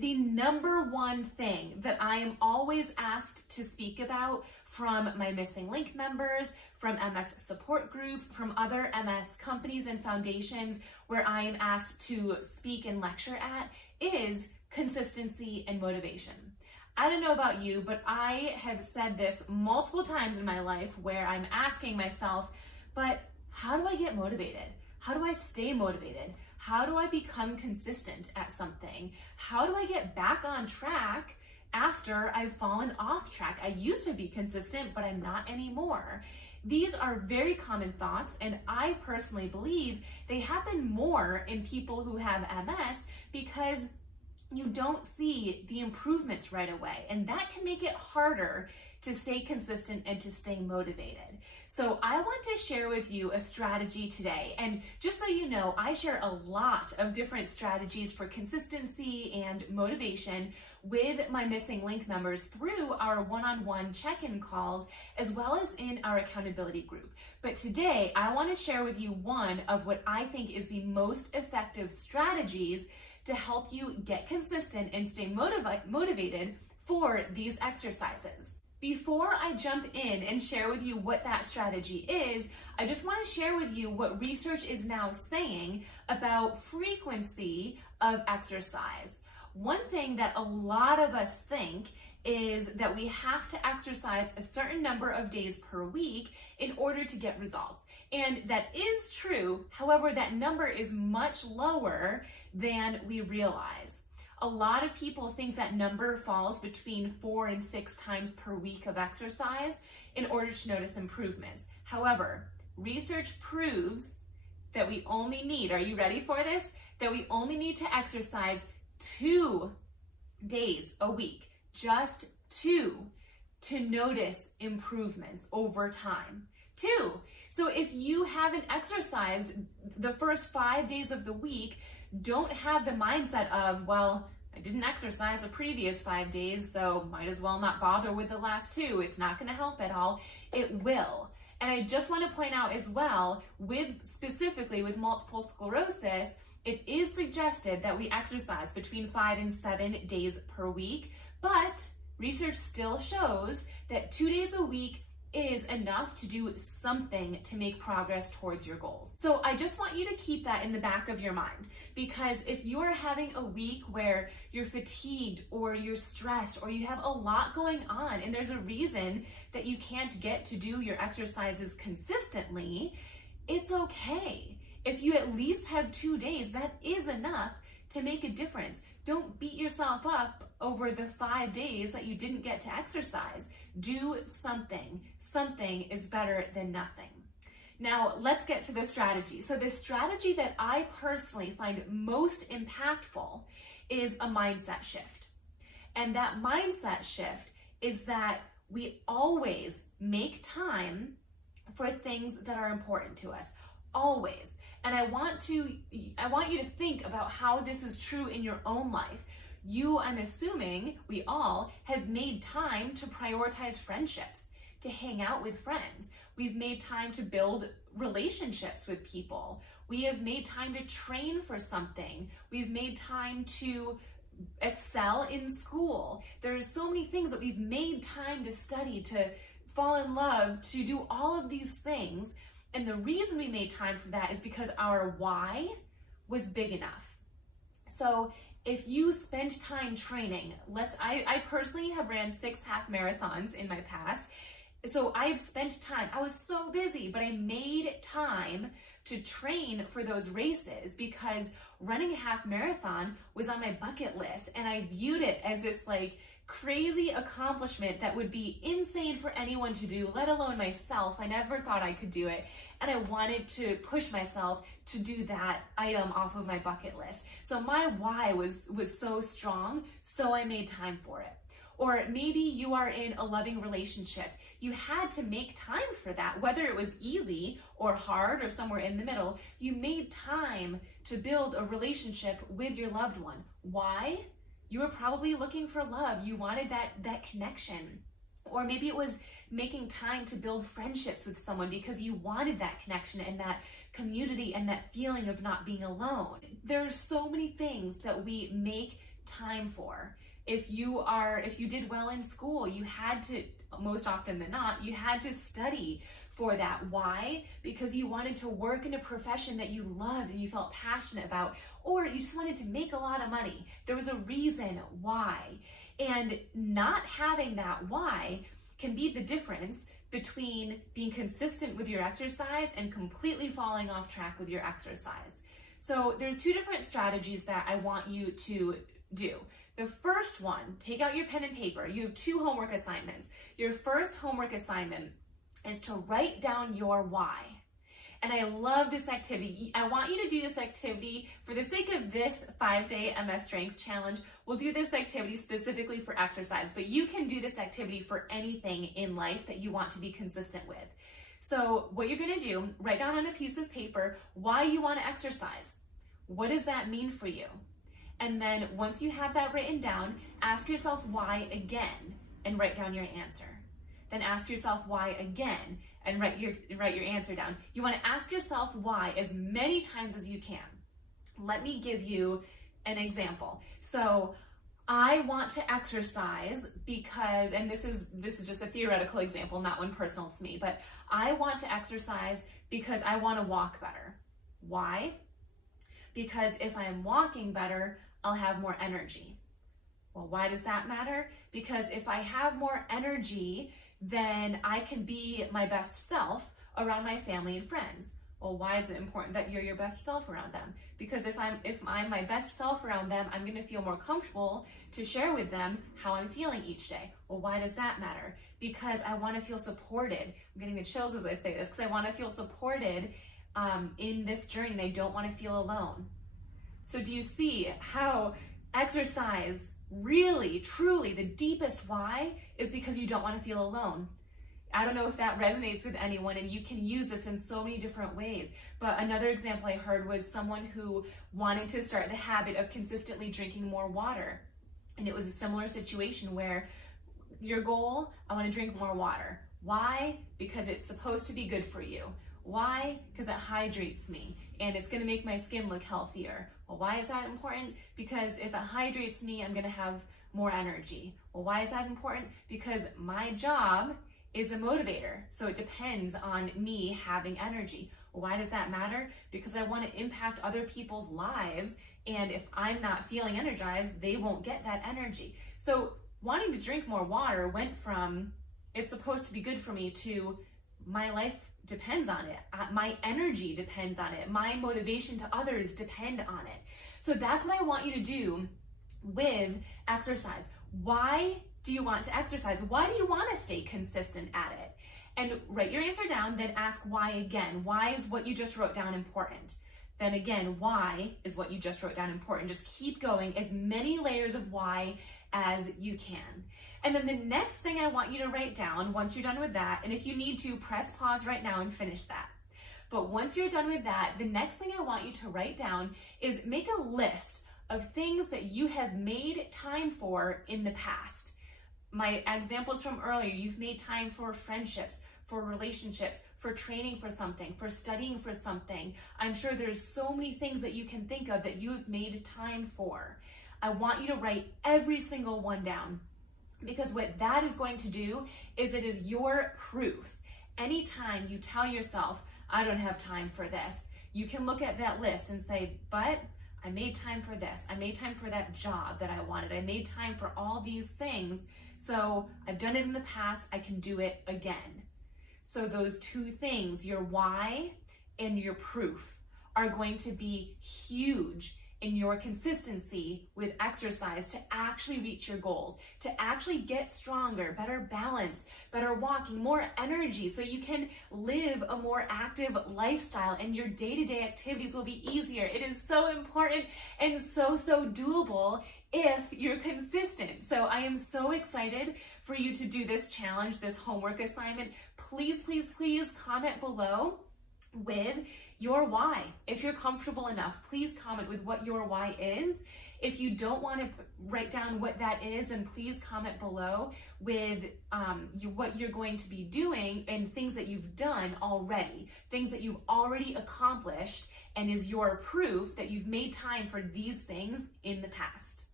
The number one thing that I am always asked to speak about from my missing link members, from MS support groups, from other MS companies and foundations where I am asked to speak and lecture at is consistency and motivation. I don't know about you, but I have said this multiple times in my life where I'm asking myself, but how do I get motivated? How do I stay motivated? How do I become consistent at something? How do I get back on track after I've fallen off track? I used to be consistent, but I'm not anymore. These are very common thoughts, and I personally believe they happen more in people who have MS because you don't see the improvements right away, and that can make it harder to stay consistent and to stay motivated. So I want to share with you a strategy today, and just so you know, I share a lot of different strategies for consistency and motivation with my missing link members through our one-on-one check-in calls, as well as in our accountability group. But today, I want to share with you one of what I think is the most effective strategies to help you get consistent and stay motivated for these exercises. Before I jump in and share with you what that strategy is, I just want to share with you what research is now saying about frequency of exercise. One thing that a lot of us think is that we have to exercise a certain number of days per week in order to get results. And that is true, however, that number is much lower than we realize. A lot of people think that number falls between 4 and 6 times per week of exercise in order to notice improvements. However, research proves that we only need, are you ready for this? That we only need to exercise 2 days a week, just 2, to notice improvements over time. 2. So if you haven't exercised the first 5 days of the week, don't have the mindset of, well, I didn't exercise the previous 5 days, so might as well not bother with the last 2. It's not going to help at all. It will. And I just want to point out as well, specifically with multiple sclerosis, it is suggested that we exercise between 5 and 7 days per week, but research still shows that 2 days a week is enough to do something to make progress towards your goals. So I just want you to keep that in the back of your mind, because if you are having a week where you're fatigued or you're stressed or you have a lot going on and there's a reason that you can't get to do your exercises consistently, it's okay. If you at least have 2 days, that is enough to make a difference. Don't beat yourself up over the 5 days that you didn't get to exercise. Do something. Something is better than nothing. Now, let's get to the strategy. So the strategy that I personally find most impactful is a mindset shift. And that mindset shift is that we always make time for things that are important to us. Always. And I want you to think about how this is true in your own life. You, I'm assuming, we all have made time to prioritize friendships, to hang out with friends. We've made time to build relationships with people. We have made time to train for something. We've made time to excel in school. There's so many things that we've made time to study, to fall in love, to do all of these things. And the reason we made time for that is because our why was big enough. So if you spend time training, I personally have ran 6 half marathons in my past. So I've spent time, I was so busy, but I made time to train for those races because running a half marathon was on my bucket list. And I viewed it as this crazy accomplishment that would be insane for anyone to do, let alone myself. I never thought I could do it. And I wanted to push myself to do that item off of my bucket list. So my why was so strong, so I made time for it. Or maybe you are in a loving relationship. You had to make time for that, whether it was easy or hard or somewhere in the middle. You made time to build a relationship with your loved one. Why? You were probably looking for love. You wanted that connection. Or maybe it was making time to build friendships with someone because you wanted that connection and that community and that feeling of not being alone. There are so many things that we make time for. If you did well in school, you had to, most often than not, you had to study for that. Why? Because you wanted to work in a profession that you loved and you felt passionate about, or you just wanted to make a lot of money. There was a reason why. And not having that why can be the difference between being consistent with your exercise and completely falling off track with your exercise. So there's two different strategies that I want you to do. The first one, take out your pen and paper. You have two homework assignments. Your first homework assignment is to write down your why. And I love this activity. I want you to do this activity for the sake of this 5-day MS Strength Challenge. We'll do this activity specifically for exercise, but you can do this activity for anything in life that you want to be consistent with. So what you're gonna do, write down on a piece of paper why you wanna exercise. What does that mean for you? And then once you have that written down, ask yourself why again and write down your answer. Then ask yourself why again and write your answer down. You want to ask yourself why as many times as you can. Let me give you an example. So I want to exercise because, and this is just a theoretical example, not one personal to me, but I want to exercise because I want to walk better. Why? Because if I'm walking better, I'll have more energy. Well, why does that matter? Because if I have more energy, then I can be my best self around my family and friends. Well, why is it important that you're your best self around them? Because if I'm my best self around them, I'm going to feel more comfortable to share with them how I'm feeling each day. Well, why does that matter? Because I want to feel supported. I'm getting the chills as I say this, because I want to feel supported in this journey, and I don't want to feel alone. So do you see how exercise really, truly, the deepest why is because you don't want to feel alone? I don't know if that resonates with anyone, and you can use this in so many different ways. But another example I heard was someone who wanted to start the habit of consistently drinking more water. And it was a similar situation where your goal, I want to drink more water. Why? Because it's supposed to be good for you. Why? Because it hydrates me and it's going to make my skin look healthier. Well, why is that important? Because if it hydrates me, I'm going to have more energy. Well, why is that important? Because my job is a motivator, so it depends on me having energy. Well, why does that matter? Because I want to impact other people's lives, and if I'm not feeling energized, they won't get that energy. So wanting to drink more water went from it's supposed to be good for me to my life depends on it. My energy depends on it. My motivation to others depend on it. So that's what I want you to do with exercise. Why do you want to exercise? Why do you want to stay consistent at it? And write your answer down, then ask why again. Why is what you just wrote down important? Then again, why is what you just wrote down important? Just keep going, as many layers of why as you can. And then the next thing I want you to write down, once you're done with that, and if you need to, press pause right now and finish that. But once you're done with that, the next thing I want you to write down is make a list of things that you have made time for in the past. My examples from earlier, you've made time for friendships, for relationships, for training for something, for studying for something. I'm sure there's so many things that you can think of that you have made time for. I want you to write every single one down, because what that is going to do is it is your proof. Anytime you tell yourself, I don't have time for this, you can look at that list and say, but I made time for this. I made time for that job that I wanted. I made time for all these things. So I've done it in the past. I can do it again. So those two things, your why and your proof, are going to be huge in your consistency with exercise to actually reach your goals, to actually get stronger, better balance, better walking, more energy, so you can live a more active lifestyle and your day-to-day activities will be easier. It is so important and so doable if you're consistent. So I am so excited for you to do this challenge, this homework assignment. Please comment below with your why. If you're comfortable enough, please comment with what your why is. If you don't want to write down what that is, then please comment below with what you're going to be doing and things that you've done already, things that you've already accomplished and is your proof that you've made time for these things in the past.